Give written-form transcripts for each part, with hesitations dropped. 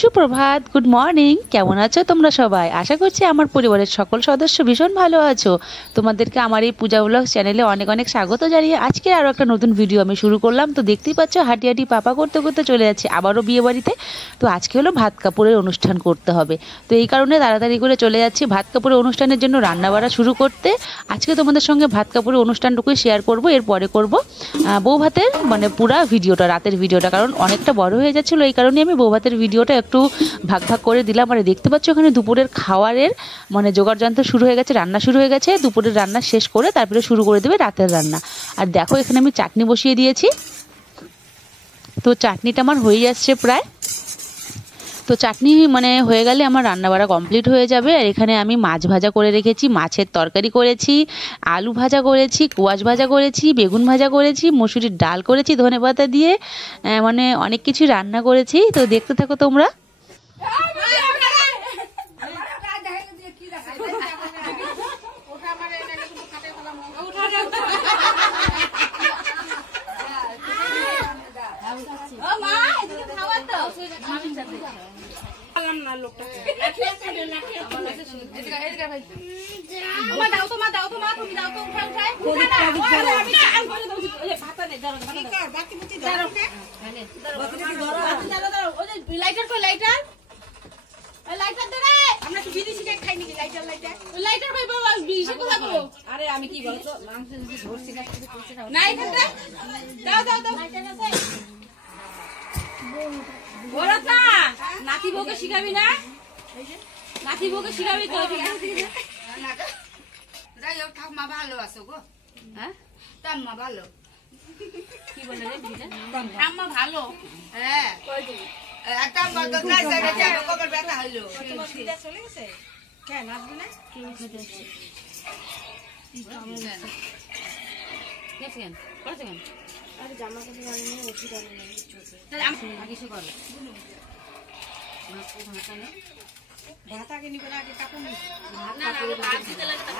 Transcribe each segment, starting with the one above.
সুপ্রভাত, good morning. কেমন আছো তোমরা সবাই? আশা করছি আমার পরিবারের সকল সদস্য ভীষণ ভালো আছো। তোমাদেরকে আমার এই পূজা ব্লগ চ্যানেলে অনেক অনেক স্বাগত জানিয়ে আজকে আরও একটা নতুন ভিডিও আমি শুরু করলাম। তো দেখতেই পাচ্ছ হাঁটি হাঁটি পাপা করতে করতে চলে যাচ্ছে আবারও বিয়ে বাড়িতে। তো আজকে হলো ভাত কাপড়ের অনুষ্ঠান করতে হবে, তো এই কারণে তাড়াতাড়ি করে চলে যাচ্ছি ভাত কাপড়ের অনুষ্ঠানের জন্য রান্না বাড়া শুরু করতে। আজকে তোমাদের সঙ্গে ভাত কাপড়ের অনুষ্ঠানটুকুই শেয়ার করব, এরপরে করব বউ ভাতের মানে পুরা ভিডিওটা, রাতের ভিডিওটা, কারণ অনেকটা বড় হয়ে যাচ্ছিলো। এই কারণে আমি বউ ভাতের ভিডিওটা একটু ভাগ ভাগ করে দিলাম। আর দেখতে পাচ্ছ ওখানে দুপুরের খাওয়ারের মানে জোগাড় যন্ত্র শুরু হয়ে গেছে, রান্না শুরু হয়ে গেছে। দুপুরের রান্না শেষ করে তারপরে শুরু করে দেবে রাতের রান্না। আর দেখো এখানে আমি চাটনি বসিয়ে দিয়েছি, তো চাটনিটা আমার হয়ে যাচ্ছে প্রায়। তো চাটনি মানে হয়ে গেলে আমার রান্না বাড়া কমপ্লিট হয়ে যাবে। আর এখানে আমি মাছ ভাজা করে রেখেছি, মাছের তরকারি করেছি, আলু ভাজা করেছি, কোয়াশ ভাজা করেছি, বেগুন ভাজা করেছি, মসুরির ডাল করেছি ধনেপাতা দিয়ে, মানে অনেক কিছু রান্না করেছি। তো দেখতে থাকো তোমরা। নাতি বউকে শিখাবি না, নাতি বউকে শিখাবি তো। যাই হোক ঠাম্মা ভালো আছো গো? হ্যাঁ ঠাম্মা ভালো। কি বলে রে ঠাম্মা ভালো? হ্যাঁ ঠাম্মা তো নাই জায়গা যাবে, কবর ব্যথা হইলো। তোমার দিদা চলে গেছে কেন আসবে না? কি খেতে হচ্ছে কেন করেছে কেন? আরে জামা কাপড় আনি না, ওষুধ আনি না, তাহলে আমি কিছু করো ভাত আগে নিবে না, আগে কাপড় নিবে না।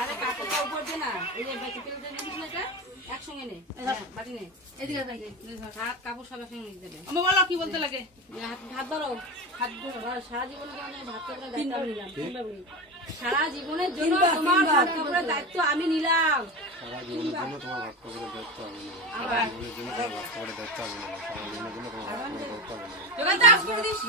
আরে কাপড়টা উপর দে না, এই যে বাকি পেলে নিস না, এটা একসঙ্গে নে, বাটি নে, এদিকে হাত কাপড় সব একসঙ্গে নিয়ে দেবে। আমি বলো কি বলতে লাগে? হাত ধরো, হাত ধরো। সারা জীবনের জন্য ভাত কাপড়ের দায়িত্ব আমি নিলাম। সারা জীবনের জন্য তোমার ভাত কাপড়ের দায়িত্ব আমি নিলাম। সারা জীবনের জন্য তোমার ভাত কাপড়ের দায়িত্ব আমি নিলাম। সারা জীবনের জন্য তোমার ভাত কাপড়ের দায়িত্ব আমি নিলাম। সারা জীবনের জন্য তোমার ভাত কাপড়ের দায়িত্ব আমি নিলাম। দোকানটা আজ করে দিস।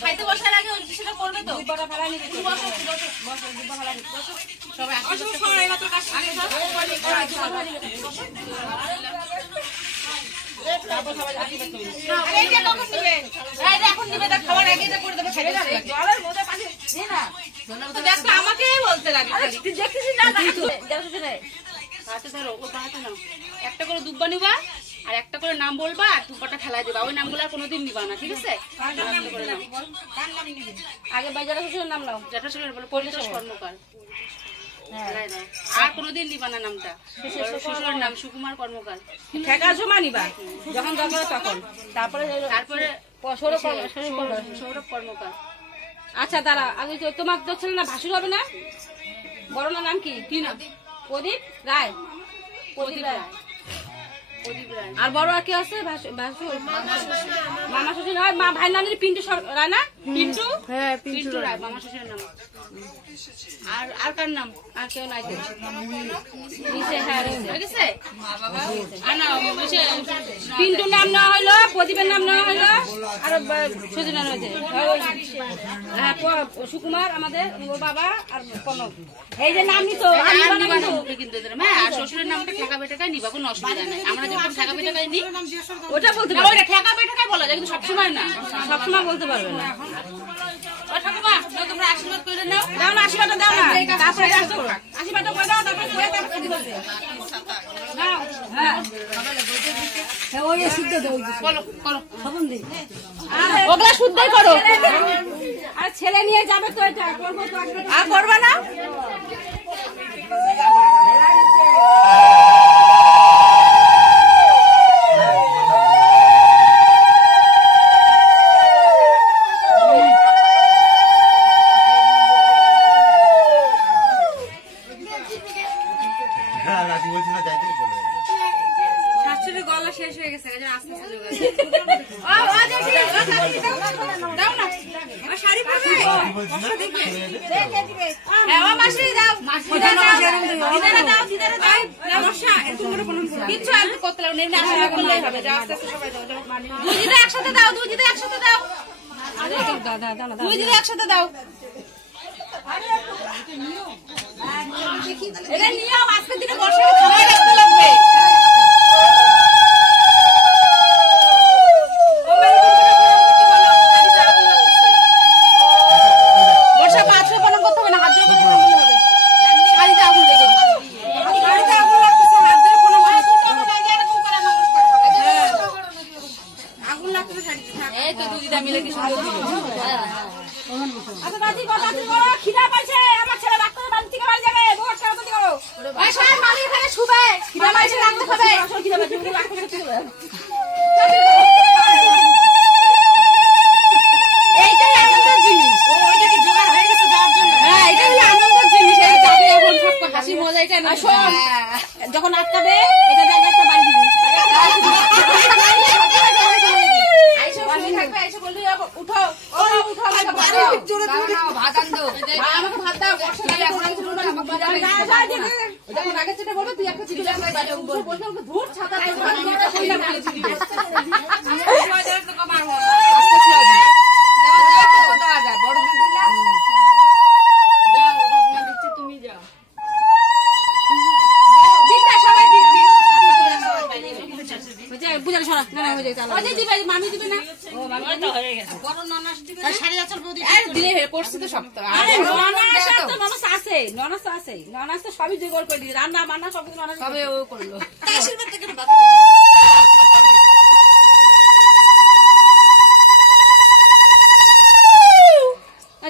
খাইতে বসার আগে সেটা করবে তো। আমাকেই বলতে লাগে, একটা করে দুব্বা নিবা আর একটা করে নাম বলবা আর দুব্বাটা খেলায় দিবা। ওই নামগুলো আর কোনোদিন নিবা না, ঠিক আছে? আগে জ্যাঠা শ্বশুরের নাম নাও। জ্যাঠা শ্বশুরের বলো পরিতোষ কর্মকার, আর কোনোদিন নিবা না নামটা। শ্বশুরের নাম সুকুমার কর্মকার। ঠেকা জমা নিবা যখন দরকার তখন। তারপরে সৌরভ কর্মকার। আচ্ছা দাঁড়া, আগে তোমার তো ছেলে না ভাসুর হবে না? বড় না নাম কি? কি নাম? প্রদীপ রায়। প্রদীপ রায়। আর বড় আর কি আছে? মামা শ্বশুর হয়। ভাইয়ের নাম পিন্টু রায় না? পিন্টু? হ্যাঁ পিন্টু রায় মামা শ্বশুরের নাম। আর কার নাম? আর কেউ নাই তো নিচে? হ্যাঁ হয়ে গেছে। আর না পিন্টুর নাম নেওয়া হইলো, প্রদীপের নাম নেওয়া হইলো, আর সুজনের হয়েছে। হ্যাঁ সুকুমার আমাদের ওর বাবা আর কনক। এই যে নাম নিত কিন্তু আর শ্বশুরের নামটা ঠেকা বেটাকায় নিবা, কোনো অসুবিধা নেই। আমরা যখন ঠেকা বেটাকায় নিই ওটা বলতে পারবো, ওটা ঠেকা বেটাকায় বলা যায়, কিন্তু সবসময় না, সবসময় বলতে পারবে না। ও ঠাকুমা তোমরা আশীর্বাদ করে নাও, দাও না আশীর্বাদটা দাও না, তারপরে আশীর্বাদটা করে দাও, তারপরে করে তারপরে দিতে দাও। হ্যাঁ ওই শুদ্ধ দাও, বলো করো খবর দিই, ওগুলা শুদ্ধই করো। আর ছেলে নিয়ে যাবে তো, এটা করবো তো আর করবা না। শাশুড়ির গলা শেষ হয়ে গেছে, আস্তে আস্তে দাও না শাড়ি পরবে, কিচ্ছু আর করতে লাগবে না, করলেই হবে। দুজিটা একসাথে দাও, দুজিটা একসাথে দাও, দুজিটা একসাথে দাও। এটা নিয়ম, আজকের দিনে বর্ষাকে খাবার রাখতে লাগবে। বর্ষা 5 প্রণাম করতে হবে না, হাত ধরে প্রণাম করলে হবে। শাড়িতে আগুন লেগে গেছে, শাড়িতে আগুন লাগতেছে, হাত ধরে প্রণাম করতে আগুন লাগতেছে শাড়িতে। এই তো দুদিদা মিলে কি সুন্দর দিল। আচ্ছা দাদি কথা খিদা পাইছে, আমার ছেলে রাত করে বাড়ি থেকে বাড়ি যাবে, বউর সাথে দিও। ওই সব মালি এখানে শুবে, খিদা পাইছে রাখতে হবে, খিদা পাইছে রাখতে হবে। এইটাই আনন্দের জিনিস, ওইটা কি জোগাড় হয়ে গেছে যাওয়ার জন্য? হ্যাঁ এটা হলো আনন্দের জিনিস, এই যাবে এখন সব হাসি মজা। এটা না শোন, যখন আটকাবে এটা যাবে একটা বাড়ি দিবি, আইসো শুনে থাকবে, আইসো বলবি উঠো ও উঠো, আমাকে ভাত দাও, ভাত আন দাও, আমাকে ভাত দাও। বর্ষা লাগে এখন আমি শুনুন আমাকে ভাত দাও, যখন আগে যেটা বলবে তুই একটা চিঠি লাগবে বাড়ি বলবো, বলবো ধুর ছাতা দিয়ে ভাত দিতে কইলা বলে চিঠি দে, আস্তে ছোঁয়া তো কমার মত, আস্তে ছোঁয়া দি যাও দাও যা বড় দিন দিলা যাও, রত্না দিচ্ছে তুমি যাও, দিতে সবাই দিবি বুঝা বুঝা সরা না না হয়ে যায়, চালা ওই যে দিবে মামি দিবে না, ও মামি তো হয়ে গেছে, বড় ননাস দিবে না, শাড়ি আঁচল বউ দিবে, আরে দিলে হয়ে করছি তো সব তো। আরে ননাস তো ননাস আছে, ননাস তো আছে, ননাস তো সবই জোগাড় করে দিই, রান্না বান্না সব কিছু ননাস সবে ও করলো। আশীর্বাদ থেকে বাদ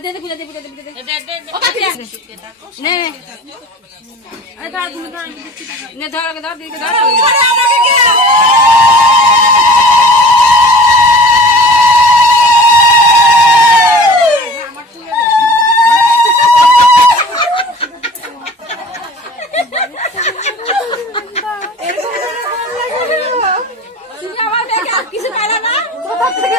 দে দে বুঝা দে বুঝা দে বুঝা দে ও কাটি নে আরে ধর তুমি ধর নে ধর ধর দিকে ধর, আরে আমাকে কে তুমি আমার দেখে আর কিছু পাইলা না, কোথা থেকে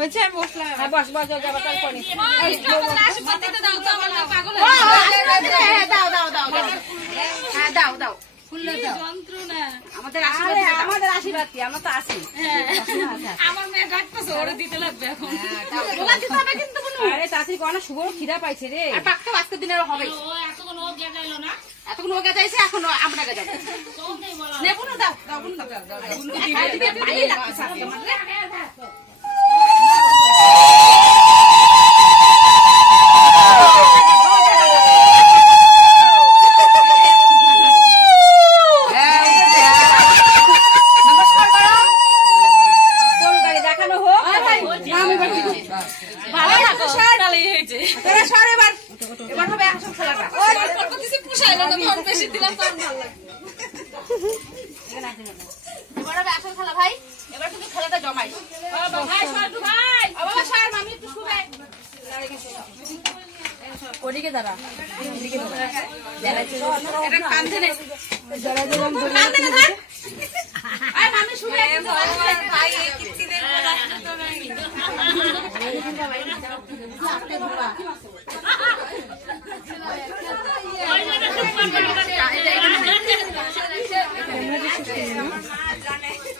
হচ্ছে আমি বসলাম। হ্যাঁ বস বস যাও যাবা তারপরে এই আশীর্বাদ দিতে দাও তো, আমার পাগল হয়ে গেছে। হ্যাঁ দাও দাও দাও হ্যাঁ দাও দাও ফুললে দাও, যন্ত্রণা আমাদের আশীর্বাদ, আমাদের আশীর্বাদ কি আমরা তো আছি। আমার মেয়ে ডাকতেছে ওরে দিতে লাগবে এখন, ওলা দিতে হবে কিন্তু কোনো। আরে তাড়াতাড়ি করো না, শুভর খিদা পাইছে রে, আর পাকটা আজকে দিনের হবে। ও এতক্ষণ ও গেজাইলো না, এতক্ষণ ও গেজাইছে, এখন আমরা গেজাবো। তোমরাই বলো নে বুনো দাও দাও বুনো দাও দাও বুনো দিবে ভাই লাগতেছে আজকে আমাদের। ভাই এবার তুমি খেলাটা জমাই, ওদিকে দাঁড়া,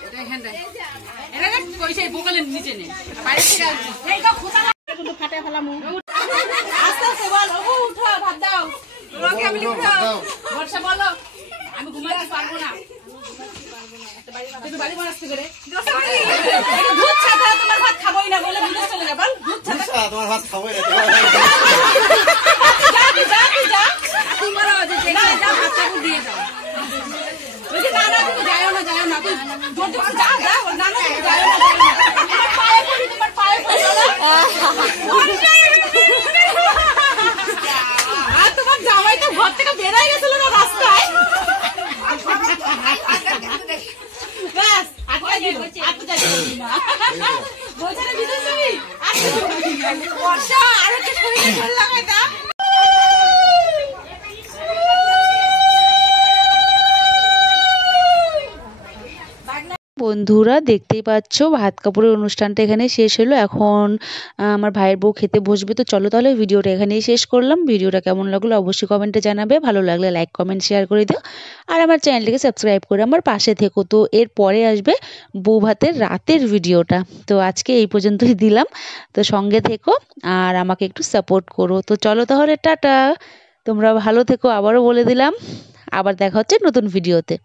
এটা এখানটায় এটা দেখ কইছে বোকালের নিচে নে বাইরে থেকে এই তো খোঁচা কিন্তু ফাটে ফেলামু আস্তে আস্তে বল ও উঠো ভাত দাও তোকে আমি লিখো বর্ষা বলো আমি ঘুমাতে পারবো না তুই বাড়ি বানাতে করে এটা দুধ ছাড়া তোমার ভাত খাবোই না বলে বিদেশ চলে যা বল দুধ ছাড়া তোমার ভাত খাবোই না যা তুই মারা যে যা ভাতটা দিয়ে দাও ওই যে না তুমি যাও না তুই জোর জোর যা না তুমি যাও না তোমার পায়ে পড়ি আর তোমার জামাই তো ঘর থেকে বের হয়ে গেছিল না রাস্তায় ব্যাস আটকা যাবি না বলছে না বিদেশ যাবি বর্ষা আর একটা শরীরে জল লাগাই দাও বন্ধুরা দেখতেই পাচ্ছ ভাত কাপড়ের অনুষ্ঠানটা এখানে শেষ হলো। এখন আমার ভাইয়ের বউ খেতে বসবে। তো চলো তাহলে ভিডিওটা এখানেই শেষ করলাম। ভিডিওটা কেমন লাগলো অবশ্যই কমেন্টে জানাবে। ভালো লাগলে লাইক কমেন্ট শেয়ার করে দিও আর আমার চ্যানেলটিকে সাবস্ক্রাইব করে আমার পাশে থেকো। তো এর পরে আসবে বউ ভাতের রাতের ভিডিওটা। তো আজকে এই পর্যন্তই দিলাম। তো সঙ্গে থেকো আর আমাকে একটু সাপোর্ট করো। তো চলো তাহলে টাটা, তোমরা ভালো থেকো। আবারও বলে দিলাম, আবার দেখা হচ্ছে নতুন ভিডিওতে।